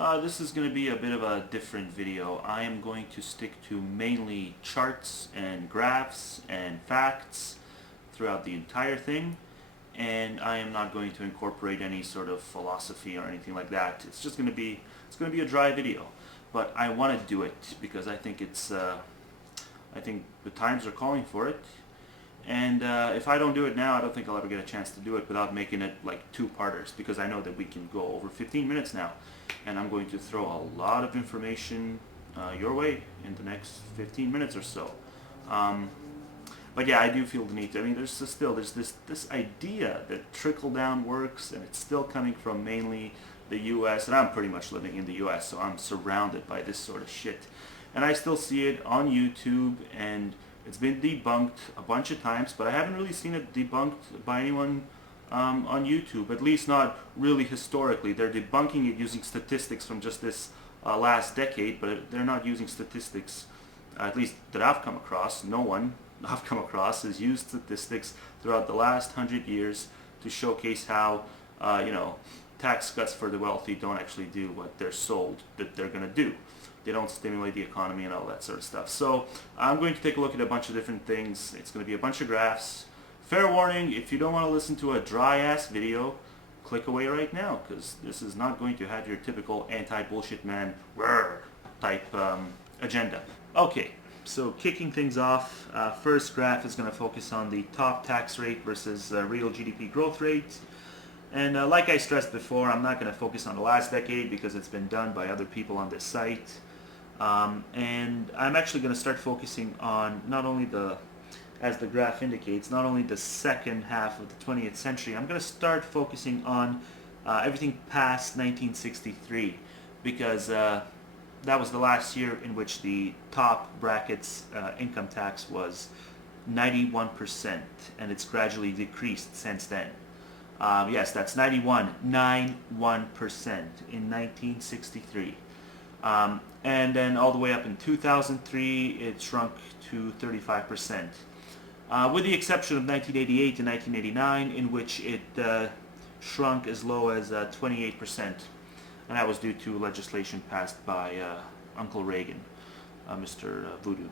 This is going to be a bit of a different video. I am going to stick to mainly charts and graphs and facts throughout the entire thing, and I am not going to incorporate any sort of philosophy or anything like that. It's just going to be a dry video, but I want to do it because I think I think the times are calling for it. And if I don't do it now, I don't think I'll ever get a chance to do it without making it like two-parters, because I know that we can go over 15 minutes now, and I'm going to throw a lot of information your way in the next 15 minutes or so. But yeah, I do feel the need to. I mean, there's this idea that trickle down works, and it's still coming from mainly the U.S. And I'm pretty much living in the U.S., so I'm surrounded by this sort of shit, and I still see it on YouTube, and it's been debunked a bunch of times, but I haven't really seen it debunked by anyone on YouTube, at least not really historically. They're debunking it using statistics from just this last decade, but they're not using statistics, at least that I've come across. No one I've come across has used statistics throughout the last 100 years to showcase how, tax cuts for the wealthy don't actually do what they're sold that they're going to do. They don't stimulate the economy and all that sort of stuff. So I'm going to take a look at a bunch of different things. It's going to be a bunch of graphs. Fair warning, if you don't want to listen to a dry-ass video, click away right now, because this is not going to have your typical anti-bullshit man type agenda. Okay, so kicking things off, first graph is going to focus on the top tax rate versus real GDP growth rate. And like I stressed before, I'm not going to focus on the last decade because it's been done by other people on this site. And I'm actually going to start focusing on not only as the graph indicates, not only the second half of the 20th century. I'm going to start focusing on everything past 1963, because that was the last year in which the top bracket's income tax was 91%, and it's gradually decreased since then. Yes, that's 91% in 1963. And then all the way up in 2003, it shrunk to 35%. With the exception of 1988 and 1989, in which it shrunk as low as 28%. And that was due to legislation passed by Uncle Reagan, Mr. Voodoo.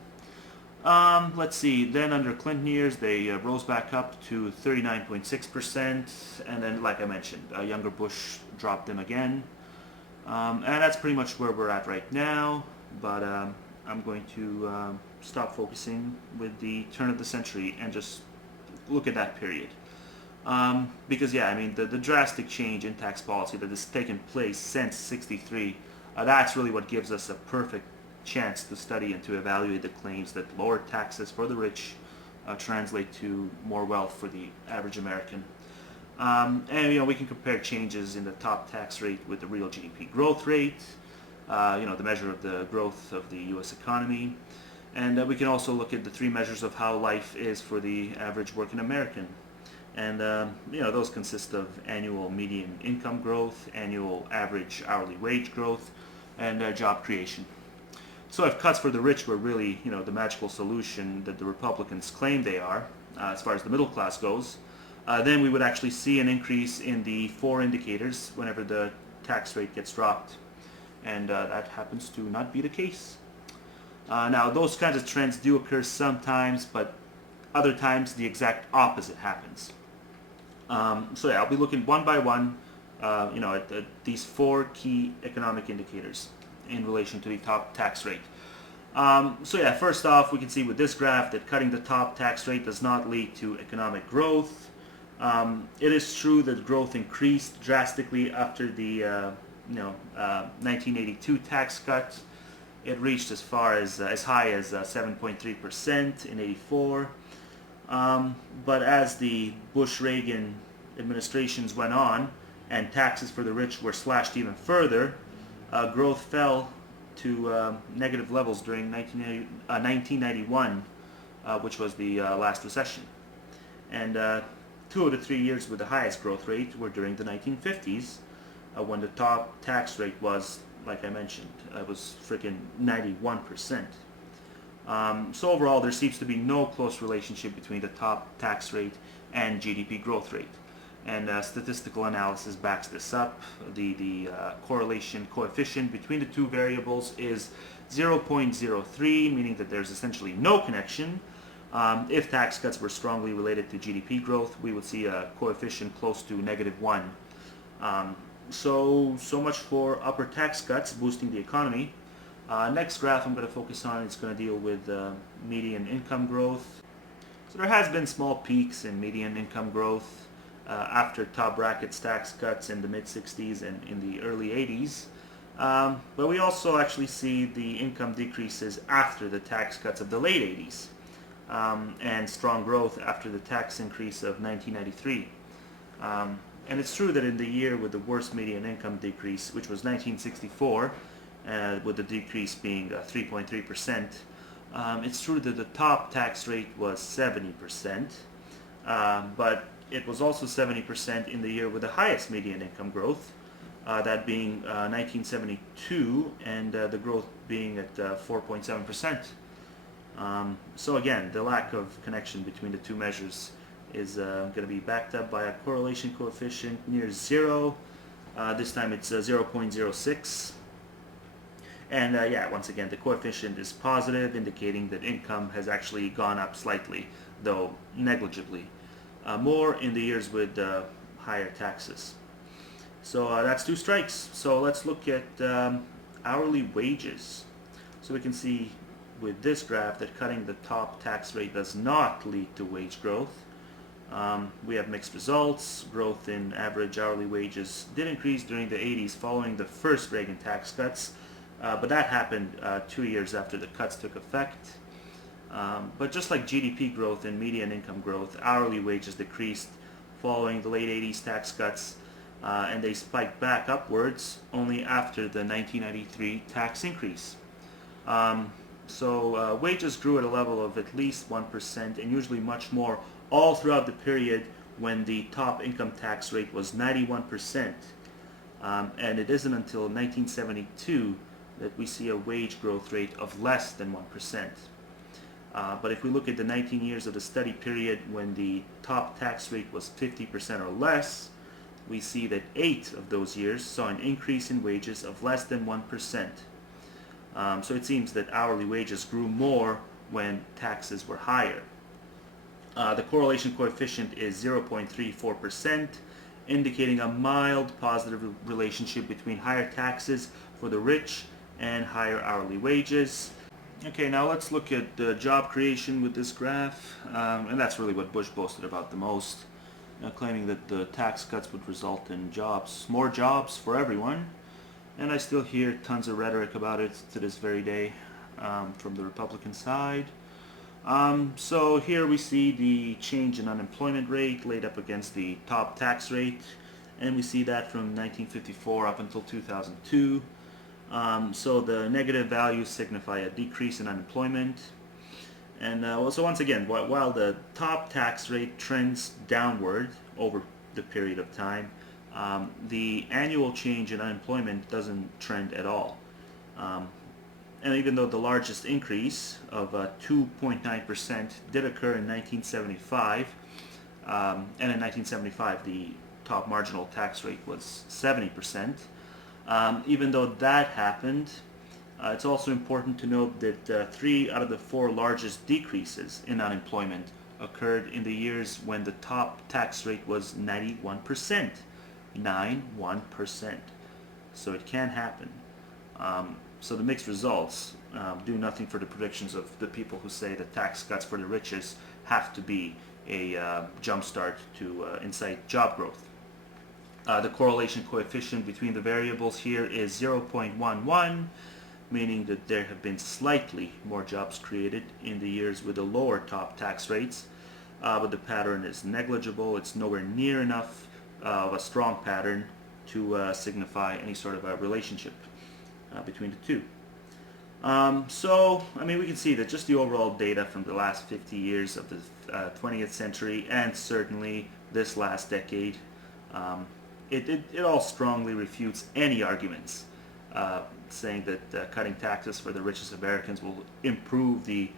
Let's see, then under Clinton years they rose back up to 39.6%, and then like I mentioned, younger Bush dropped them again, and that's pretty much where we're at right now. But I'm going to stop focusing with the turn of the century and just look at that period, because yeah, I mean the drastic change in tax policy that has taken place since '63, that's really what gives us a perfect chance to study and to evaluate the claims that lower taxes for the rich translate to more wealth for the average American. And we can compare changes in the top tax rate with the real GDP growth rate, the measure of the growth of the U.S. economy, and we can also look at the three measures of how life is for the average working American. And those consist of annual median income growth, annual average hourly wage growth, and job creation. So if cuts for the rich were really, the magical solution that the Republicans claim they are, as far as the middle class goes, then we would actually see an increase in the four indicators whenever the tax rate gets dropped. And that happens to not be the case. Now, those kinds of trends do occur sometimes, but other times the exact opposite happens. So yeah, I'll be looking one by one, at these four key economic indicators in relation to the top tax rate. So yeah, first off, we can see with this graph that cutting the top tax rate does not lead to economic growth. It is true that growth increased drastically after the 1982 tax cut. It reached as high as 7.3% in '84. But as the Bush-Reagan administrations went on and taxes for the rich were slashed even further, growth fell to negative levels during 1991, which was the last recession. And 2 of the 3 years with the highest growth rate were during the 1950s, when the top tax rate was, like I mentioned, it was freaking 91%. So overall, there seems to be no close relationship between the top tax rate and GDP growth rate. and statistical analysis backs this up. The correlation coefficient between the two variables is 0.03, meaning that there's essentially no connection. If tax cuts were strongly related to GDP growth, we would see a coefficient close to -1. So much for upper tax cuts boosting the economy. Next graph I'm going to focus on is going to deal with median income growth. So there has been small peaks in median income growth after top brackets tax cuts in the mid-60s and in the early 80s. But we also actually see the income decreases after the tax cuts of the late 80s and strong growth after the tax increase of 1993. And it's true that in the year with the worst median income decrease, which was 1964, with the decrease being 3.3%, it's true that the top tax rate was 70%, but it was also 70% in the year with the highest median income growth, that being 1972, and the growth being at 4.7%. So again, the lack of connection between the two measures is going to be backed up by a correlation coefficient near 0. This time it's 0.06. And yeah, once again, the coefficient is positive, indicating that income has actually gone up slightly, though negligibly. More in the years with higher taxes. So that's two strikes. So let's look at hourly wages. So we can see with this graph that cutting the top tax rate does not lead to wage growth. We have mixed results. Growth in average hourly wages did increase during the 80s following the first Reagan tax cuts, but that happened 2 years after the cuts took effect. But just like GDP growth and median income growth, hourly wages decreased following the late 80s tax cuts, and they spiked back upwards only after the 1993 tax increase. So wages grew at a level of at least 1% and usually much more all throughout the period when the top income tax rate was 91%. And it isn't until 1972 that we see a wage growth rate of less than 1%. But if we look at the 19 years of the study period when the top tax rate was 50% or less, we see that 8 of those years saw an increase in wages of less than 1%. So it seems that hourly wages grew more when taxes were higher. The correlation coefficient is 0.34%, indicating a mild positive relationship between higher taxes for the rich and higher hourly wages. Okay, now let's look at job creation with this graph, and that's really what Bush boasted about the most, claiming that the tax cuts would result in jobs, more jobs for everyone. And I still hear tons of rhetoric about it to this very day from the Republican side. So here we see the change in unemployment rate laid up against the top tax rate, and we see that from 1954 up until 2002. So the negative values signify a decrease in unemployment. And so once again, while the top tax rate trends downward over the period of time, the annual change in unemployment doesn't trend at all. And even though the largest increase of 2.9% did occur in 1975, and in 1975 the top marginal tax rate was 70%, even though that happened, it's also important to note that 3 out of the 4 largest decreases in unemployment occurred in the years when the top tax rate was 91%. 91%. So it can happen. So the mixed results do nothing for the predictions of the people who say that tax cuts for the richest have to be a jumpstart to incite job growth. The correlation coefficient between the variables here is 0.11, meaning that there have been slightly more jobs created in the years with the lower top tax rates, but the pattern is negligible. It's nowhere near enough of a strong pattern to signify any sort of a relationship between the two. So, I mean, we can see that just the overall data from the last 50 years of the 20th century, and certainly this last decade, it all strongly refutes any arguments saying that cutting taxes for the richest Americans will improve the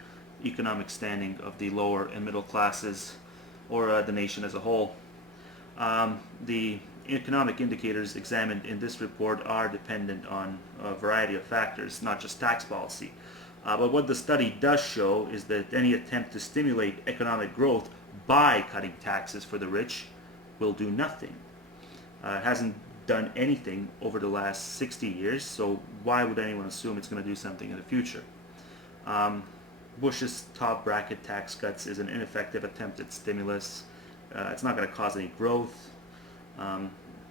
economic standing of the lower and middle classes or the nation as a whole. The economic indicators examined in this report are dependent on a variety of factors, not just tax policy. But what the study does show is that any attempt to stimulate economic growth by cutting taxes for the rich will do nothing. It hasn't done anything over the last 60 years, so why would anyone assume it's going to do something in the future? Bush's top bracket tax cuts is an ineffective attempt at stimulus. It's not going to cause any growth.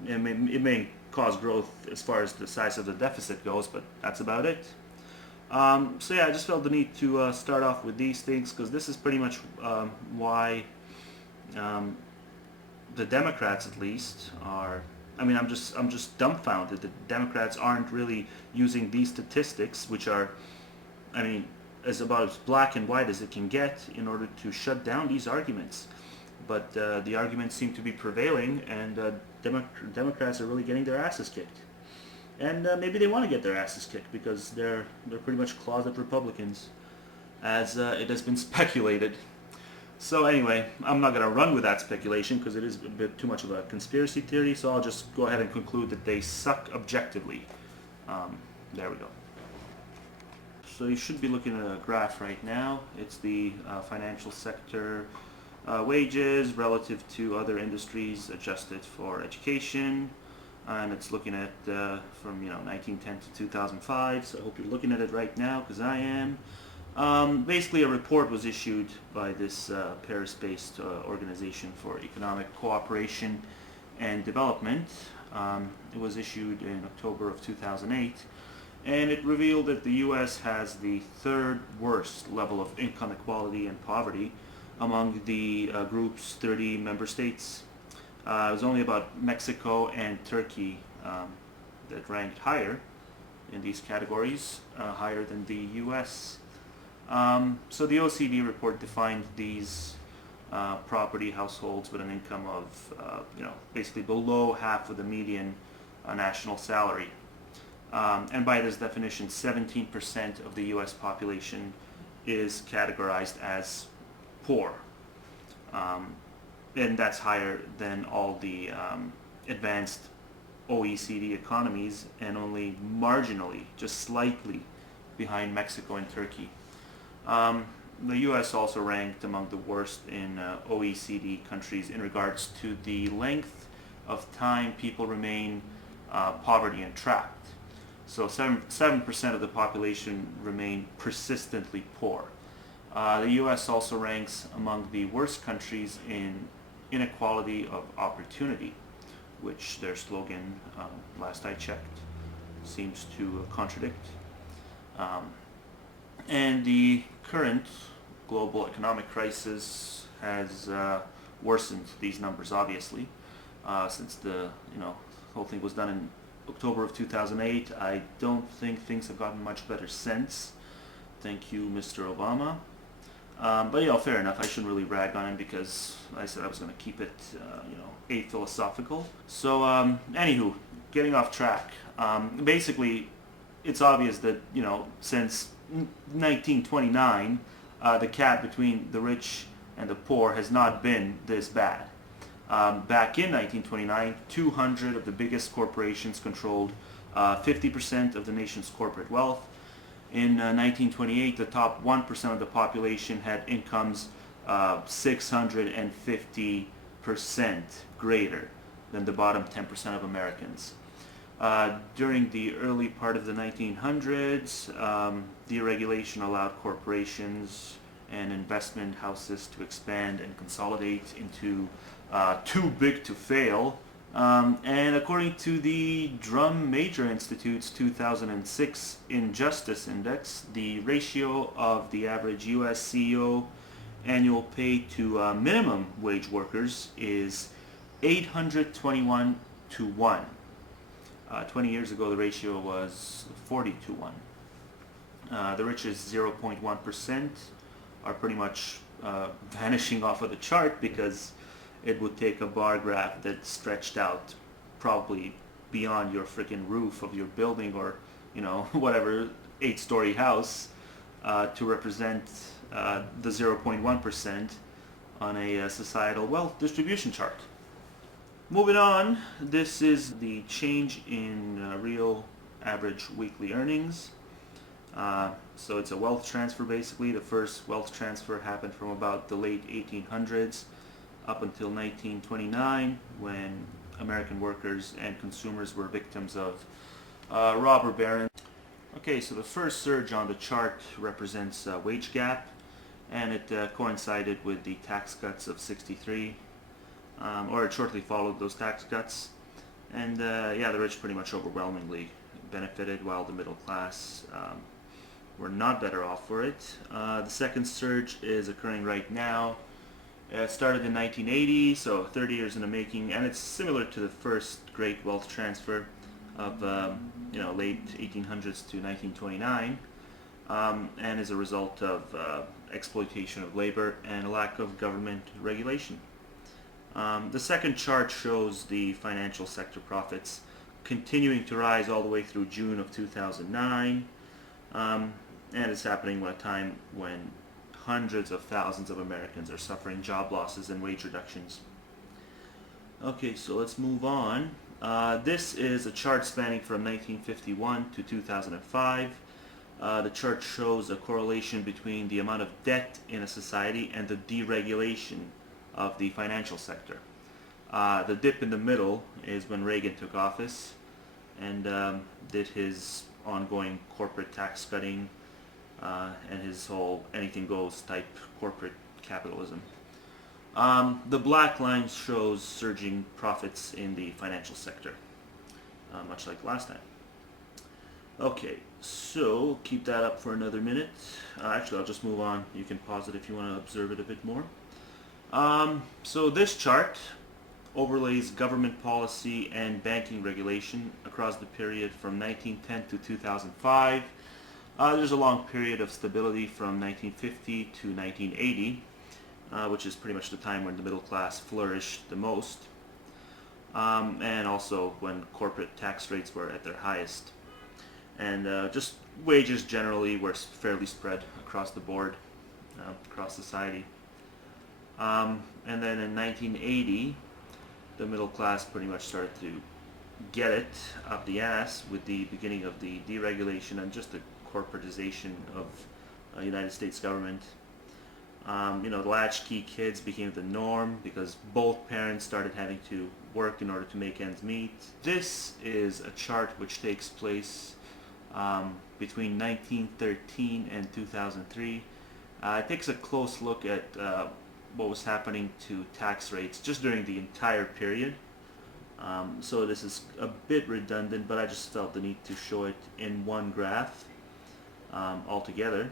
It may cause growth as far as the size of the deficit goes, but that's about it. So yeah, I just felt the need to start off with these things because this is pretty much why the Democrats, at least, are. I mean, I'm just dumbfounded that Democrats aren't really using these statistics, which are, I mean, about as black and white as it can get, in order to shut down these arguments. But the arguments seem to be prevailing, and Democrats are really getting their asses kicked. And maybe they want to get their asses kicked because they're pretty much closet Republicans, as it has been speculated. So anyway, I'm not going to run with that speculation because it is a bit too much of a conspiracy theory, so I'll just go ahead and conclude that they suck objectively. There we go. So you should be looking at a graph right now. It's the financial sector wages relative to other industries adjusted for education. And it's looking at from 1910 to 2005. So I hope you're looking at it right now, because I am. Basically, a report was issued by this Paris-based Organization for Economic Cooperation and Development. It was issued in October of 2008, and it revealed that the U.S. has the third worst level of income equality and poverty among the group's 30 member states. It was only about Mexico and Turkey that ranked higher in these categories, higher than the U.S. So the OECD report defined these property households with an income of, basically below half of the median national salary. And by this definition, 17% of the U.S. population is categorized as poor. And that's higher than all the advanced OECD economies, and only marginally, just slightly, behind Mexico and Turkey. The U.S. also ranked among the worst in OECD countries in regards to the length of time people remain poverty entrapped. So 7% of the population remain persistently poor. The U.S. also ranks among the worst countries in inequality of opportunity, which their slogan, last I checked, seems to contradict. And the current global economic crisis has worsened these numbers, obviously, since the whole thing was done in October of 2008. I don't think things have gotten much better since. Thank you, Mr. Obama. But fair enough. I shouldn't really rag on him because I said I was going to keep it, aphilosophical. So, anywho, getting off track. Basically, it's obvious that since 1929, the gap between the rich and the poor has not been this bad. Back in 1929, 200 of the biggest corporations controlled 50% of the nation's corporate wealth. In 1928, the top 1% of the population had incomes 650% greater than the bottom 10% of Americans. During the early part of the 1900s, deregulation allowed corporations and investment houses to expand and consolidate into too big to fail. And according to the Drum Major Institute's 2006 Injustice Index, the ratio of the average U.S. CEO annual pay to minimum wage workers is 821 to 1. 20 years ago, the ratio was 40 to 1. The richest 0.1% are pretty much vanishing off of the chart because it would take a bar graph that stretched out probably beyond your freaking roof of your building or, whatever 8-story house to represent the 0.1% on a societal wealth distribution chart. Moving on, this is the change in real average weekly earnings. So it's a wealth transfer basically. The first wealth transfer happened from about the late 1800s up until 1929, when American workers and consumers were victims of robber barons. Okay, so the first surge on the chart represents wage gap, and it coincided with the tax cuts of 63, or it shortly followed those tax cuts. And yeah, the rich pretty much overwhelmingly benefited, while the middle class were not better off for it. The second surge is occurring right now. It started in 1980, so 30 years in the making, and it's similar to the first great wealth transfer of late 1800s to 1929, and is a result of exploitation of labor and a lack of government regulation. The second chart shows the financial sector profits continuing to rise all the way through June of 2009, and it's happening at a time when hundreds of thousands of Americans are suffering job losses and wage reductions. Okay, so let's move on. This is a chart spanning from 1951 to 2005. The chart shows a correlation between the amount of debt in a society and the deregulation of the financial sector. The dip in the middle is when Reagan took office and did his ongoing corporate tax cutting and his whole anything goes type corporate capitalism. The black line shows surging profits in the financial sector, much like last time. Okay, so keep that up for another minute. Actually, I'll just move on. You can pause it if you want to observe it a bit more. So this chart overlays government policy and banking regulation across the period from 1910 to 2005. There's a long period of stability from 1950 to 1980, which is pretty much the time when the middle class flourished the most, and also when corporate tax rates were at their highest. And just wages generally were fairly spread across the board, across society. And then in 1980, the middle class pretty much started to get it up the ass with the beginning of the deregulation and just the corporatization of United States government. The latchkey kids became the norm because both parents started having to work in order to make ends meet. This is a chart which takes place between 1913 and 2003. It takes a close look at what was happening to tax rates just during the entire period. So this is a bit redundant, but I just felt the need to show it in one graph altogether.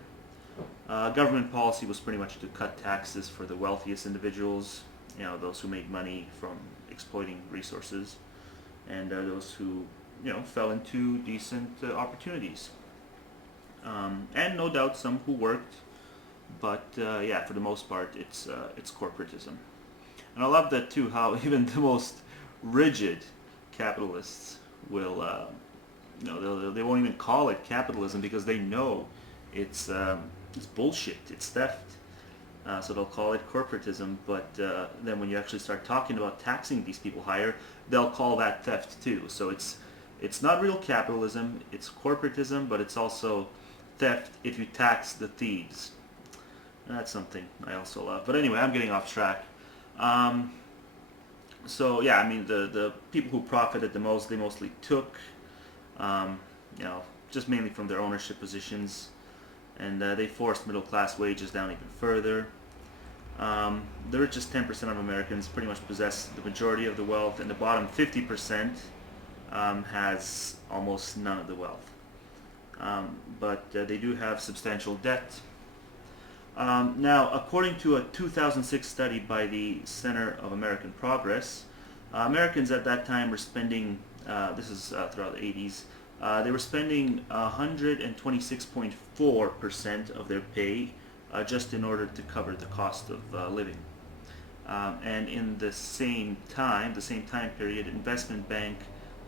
Government policy was pretty much to cut taxes for the wealthiest individuals, those who made money from exploiting resources, and those who, fell into decent opportunities. And no doubt some who worked, but yeah, for the most part, it's corporatism. And I love that too, how even the most rigid capitalists will, they won't even call it capitalism because they know it's bullshit, it's theft. So they'll call it corporatism, but then when you actually start talking about taxing these people higher, they'll call that theft too. So it's not real capitalism, it's corporatism, but it's also theft if you tax the thieves. And that's something I also love. But anyway, I'm getting off track. So yeah, I mean the people who profited the most, they mostly took, just mainly from their ownership positions, and they forced middle class wages down even further. The richest 10% of Americans pretty much possess the majority of the wealth, and the bottom 50% has almost none of the wealth. But they do have substantial debt. Now, according to a 2006 study by the Center of American Progress, Americans at that time were spending, this is throughout the 80s, they were spending 126.4% of their pay just in order to cover the cost of living. And in the same time period, investment bank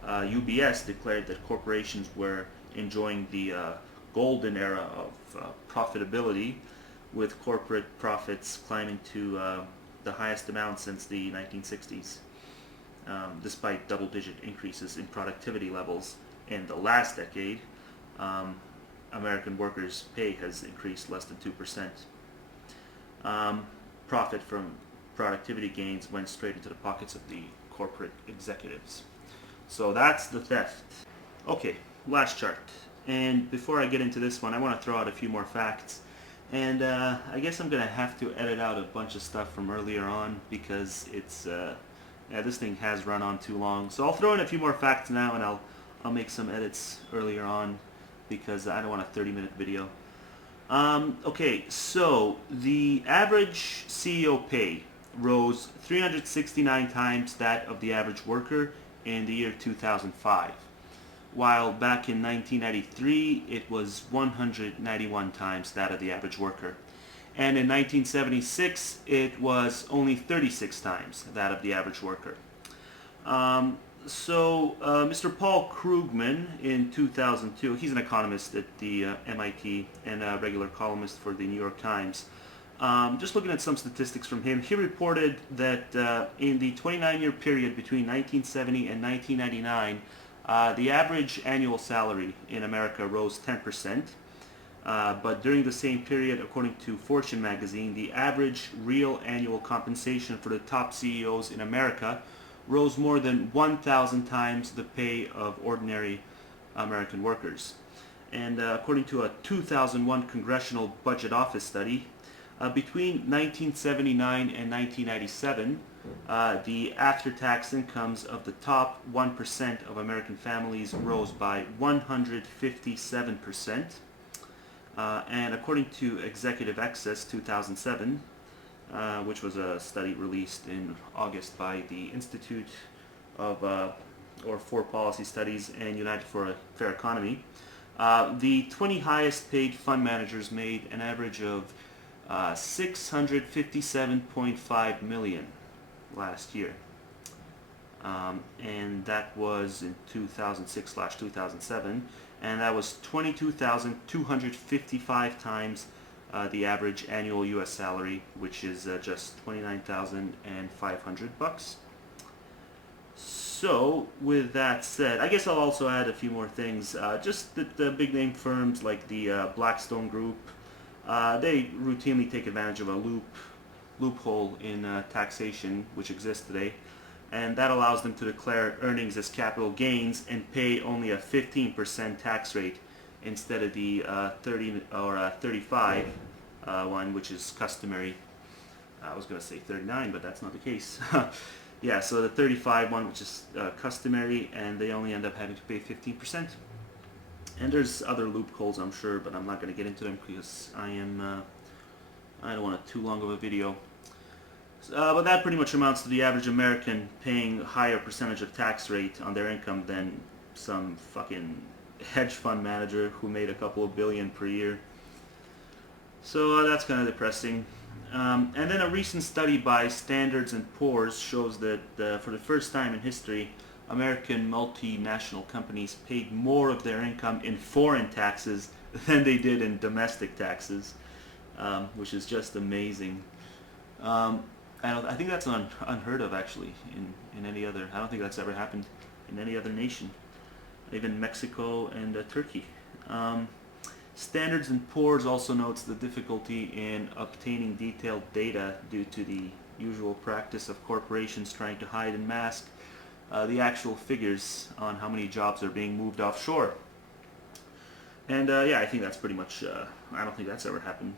UBS declared that corporations were enjoying the golden era of profitability, with corporate profits climbing to the highest amount since the 1960s. despite double-digit increases in productivity levels in the last decade, American workers' pay has increased less than 2%. Profit from productivity gains went straight into the pockets of the corporate executives. So that's the theft. Okay, last chart. And before I get into this one, I want to throw out a few more facts. And I guess I'm going to have to edit out a bunch of stuff from earlier on because it's this thing has run on too long. So I'll throw in a few more facts now, and I'll make some edits earlier on because I don't want a 30-minute video. Okay, so the average CEO pay rose 369 times that of the average worker in the year 2005, while back in 1993 it was 191 times that of the average worker. And in 1976 it was only 36 times that of the average worker. Mr. Paul Krugman in 2002, he's an economist at the MIT and a regular columnist for the New York Times. Just looking at some statistics from him, he reported that in the 29-year period between 1970 and 1999, the average annual salary in America rose 10%. But during the same period, according to Fortune magazine, the average real annual compensation for the top CEOs in America rose more than 1,000 times the pay of ordinary American workers. And according to a 2001 Congressional Budget Office study, between 1979 and 1997, the after-tax incomes of the top 1% of American families rose by 157%. And according to Executive Access 2007, which was a study released in August by the Institute for Policy Studies and United for a Fair Economy, the 20 highest paid fund managers made an average of $657.5 million last year. And that was in 2006/2007, and that was 22,255 times the average annual U.S. salary, which is just $29,500. So, with that said, I guess I'll also add a few more things. Just that the big name firms like the Blackstone Group, they routinely take advantage of a loophole in taxation which exists today, and that allows them to declare earnings as capital gains and pay only a 15% tax rate instead of the 30 or 35 one, which is customary. I was going to say 39, but that's not the case. Yeah, so the 35 one, which is customary, and they only end up having to pay 15%. And there's other loopholes, I'm sure, but I'm not going to get into them because I don't want too long of a video. But that pretty much amounts to the average American paying a higher percentage of tax rate on their income than some fucking hedge fund manager who made a couple of billion per year. So that's kind of depressing. And then a recent study by Standards & Poor's shows that for the first time in history, American multinational companies paid more of their income in foreign taxes than they did in domestic taxes, which is just amazing. I think that's unheard of actually in any other. I don't think that's ever happened in any other nation, even Mexico and Turkey. Standards & Poor's also notes the difficulty in obtaining detailed data due to the usual practice of corporations trying to hide and mask the actual figures on how many jobs are being moved offshore. And yeah, I think that's pretty much, I don't think that's ever happened,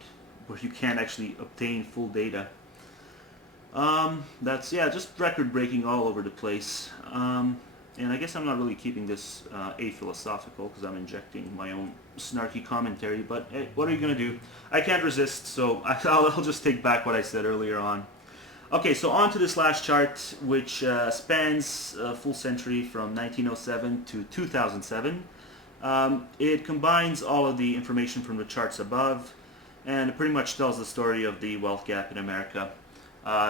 where you can't actually obtain full data. That's, yeah, just record-breaking all over the place. And I guess I'm not really keeping this aphilosophical because I'm injecting my own snarky commentary, but hey, what are you going to do? I can't resist, so I'll just take back what I said earlier on. Okay, so on to this last chart, which spans a full century from 1907 to 2007. It combines all of the information from the charts above, and it pretty much tells the story of the wealth gap in America.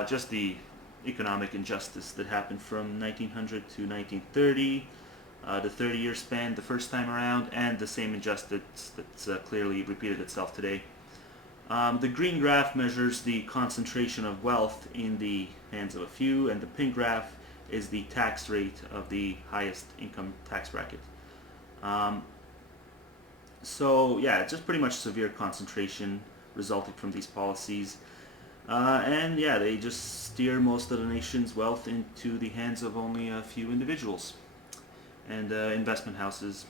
Just the economic injustice that happened from 1900 to 1930, the 30-year span the first time around, and the same injustice that's clearly repeated itself today. The green graph measures the concentration of wealth in the hands of a few, and the pink graph is the tax rate of the highest income tax bracket. So yeah, just pretty much severe concentration resulting from these policies. And yeah, they just steer most of the nation's wealth into the hands of only a few individuals and investment houses.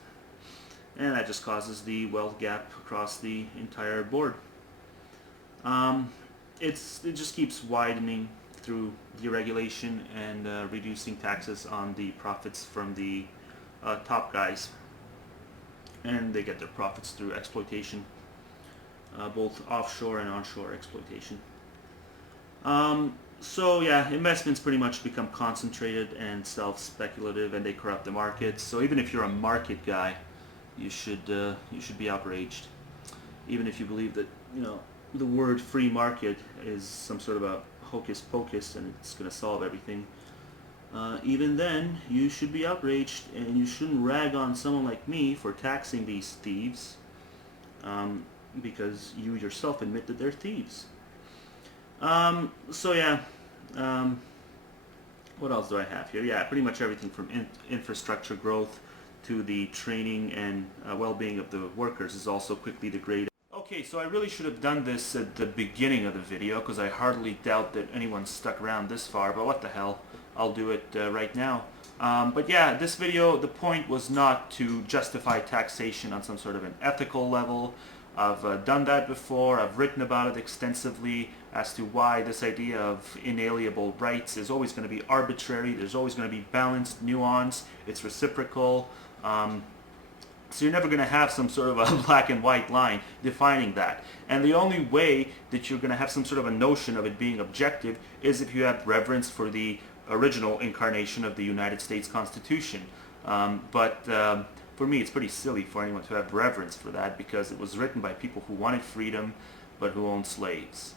And that just causes the wealth gap across the entire board. It just keeps widening through deregulation and reducing taxes on the profits from the top guys. And they get their profits through exploitation, both offshore and onshore exploitation. So yeah, investments pretty much become concentrated and self-speculative, and they corrupt the markets. So even if you're a market guy, you should be outraged. Even if you believe that the word free market is some sort of a hocus pocus and it's going to solve everything. Even then, you should be outraged, and you shouldn't rag on someone like me for taxing these thieves, because you yourself admit that they're thieves. So yeah, what else do I have here? Yeah, pretty much everything from infrastructure growth to the training and well-being of the workers is also quickly degraded. Okay, so I really should have done this at the beginning of the video, because I hardly doubt that anyone stuck around this far, but what the hell, I'll do it right now. But yeah, this video, the point was not to justify taxation on some sort of an ethical level. I've done that before. I've written about it extensively as to why this idea of inalienable rights is always going to be arbitrary. There's always going to be balanced nuance. It's reciprocal. So you're never going to have some sort of a black and white line defining that. And the only way that you're going to have some sort of a notion of it being objective is if you have reverence for the original incarnation of the United States Constitution. For me, it's pretty silly for anyone to have reverence for that, because it was written by people who wanted freedom but who owned slaves.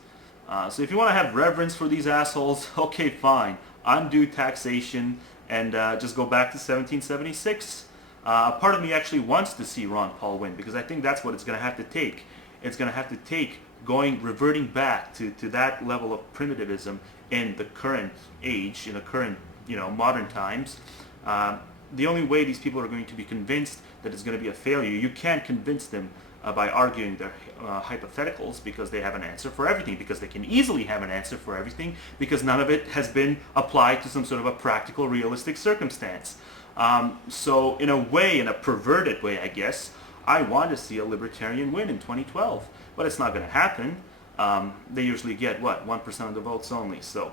So if you want to have reverence for these assholes, okay, fine. Undo taxation and just go back to 1776. Part of me actually wants to see Ron Paul win, because I think that's what it's going to have to take. It's going to have to take reverting back to that level of primitivism in the current age, in the current modern times. The only way these people are going to be convinced that it's going to be a failure, you can't convince them by arguing their hypotheticals, because they have an answer for everything, because they can easily have an answer for everything, because none of it has been applied to some sort of a practical, realistic circumstance. So in a way, in a perverted way, I guess, I want to see a libertarian win in 2012, but it's not going to happen. They usually get, 1% of the votes only. So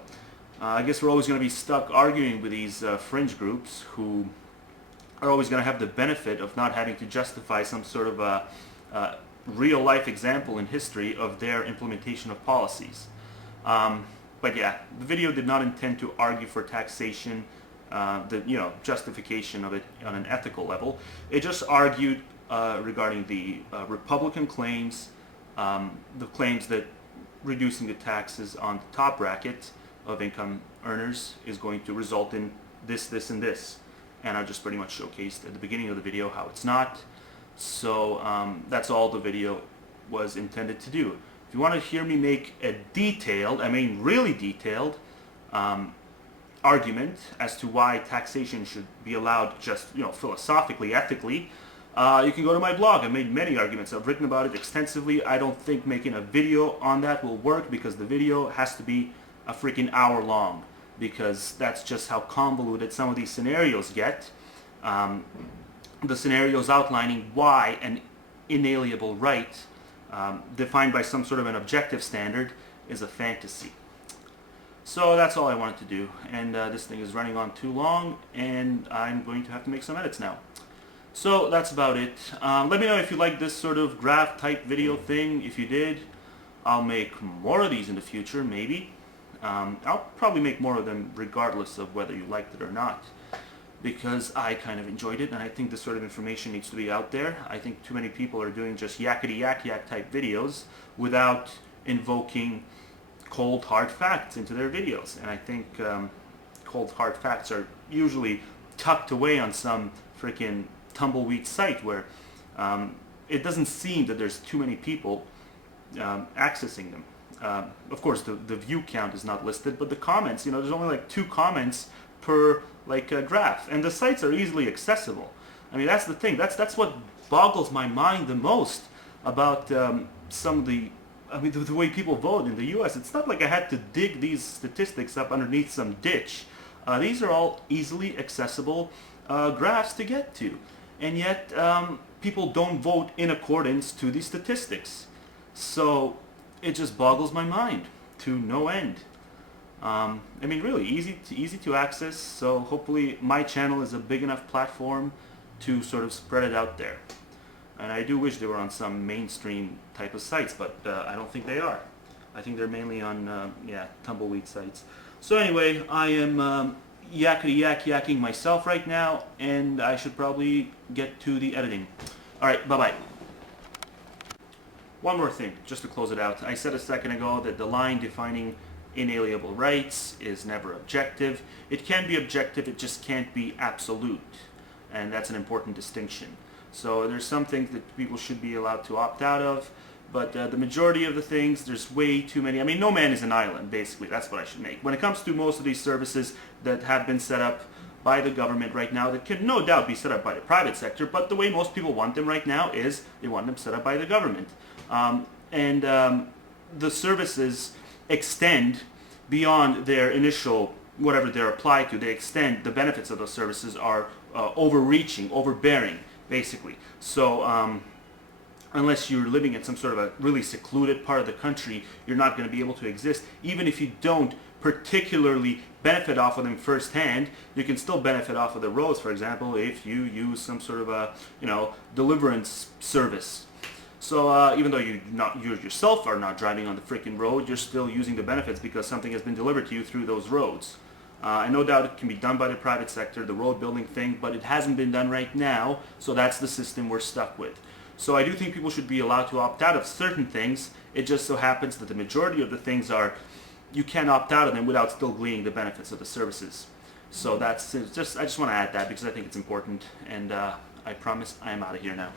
I guess we're always going to be stuck arguing with these fringe groups who are always going to have the benefit of not having to justify some sort of a real-life example in history of their implementation of policies. But yeah, the video did not intend to argue for taxation, the justification of it on an ethical level. It just argued regarding the Republican claims, the claims that reducing the taxes on the top bracket of income earners is going to result in this, this, and this. And I just pretty much showcased at the beginning of the video how it's not. So that's all the video was intended to do. If you want to hear me make a detailed, I mean really detailed, argument as to why taxation should be allowed just, philosophically, ethically, you can go to my blog. I've made many arguments. I've written about it extensively. I don't think making a video on that will work, because the video has to be a freaking hour long, because that's just how convoluted some of these scenarios get. The scenarios outlining why an inalienable right, defined by some sort of an objective standard, is a fantasy. So that's all I wanted to do, and this thing is running on too long, and I'm going to have to make some edits now. So that's about it. Let me know if you like this sort of graph type video thing. If you did, I'll make more of these in the future, maybe. I'll probably make more of them regardless of whether you liked it or not, because I kind of enjoyed it, and I think this sort of information needs to be out there. I think too many people are doing just yakety yak type videos without invoking cold hard facts into their videos, and I think cold hard facts are usually tucked away on some freaking tumbleweed site where it doesn't seem that there's too many people accessing them. Of course, the view count is not listed, but the comments, there's only like 2 comments per graph, and the sites are easily accessible. I mean, that's the thing. That's what boggles my mind the most about some of the, I mean, the way people vote in the U.S. It's not like I had to dig these statistics up underneath some ditch. These are all easily accessible graphs to get to, and yet people don't vote in accordance to these statistics. So it just boggles my mind to no end. I mean, really easy to access. So hopefully my channel is a big enough platform to sort of spread it out there. And I do wish they were on some mainstream type of sites, but I don't think they are. I think they're mainly on tumbleweed sites. So anyway, I am yakking myself right now, and I should probably get to the editing. Alright, bye-bye. One more thing, just to close it out. I said a second ago that the line defining inalienable rights is never objective. It can be objective, it just can't be absolute. And that's an important distinction. So there's some things that people should be allowed to opt out of, but the majority of the things, there's way too many. I mean, no man is an island, basically. That's what I should make. When it comes to most of these services that have been set up by the government right now, that can no doubt be set up by the private sector, but the way most people want them right now is they want them set up by the government. The services extend beyond their initial, whatever they're applied to. They extend, the benefits of those services are overreaching, overbearing, basically. So unless you're living in some sort of a really secluded part of the country, you're not going to be able to exist. Even if you don't particularly benefit off of them firsthand, you can still benefit off of the roads, for example, if you use some sort of a, deliverance service. So even though you yourself are not driving on the freaking road, you're still using the benefits because something has been delivered to you through those roads. And no doubt it can be done by the private sector, the road building thing, but it hasn't been done right now, so that's the system we're stuck with. So I do think people should be allowed to opt out of certain things. It just so happens that the majority of the things are, you can't opt out of them without still gleaning the benefits of the services. So that's just, I just want to add that because I think it's important, and I promise I am out of here now.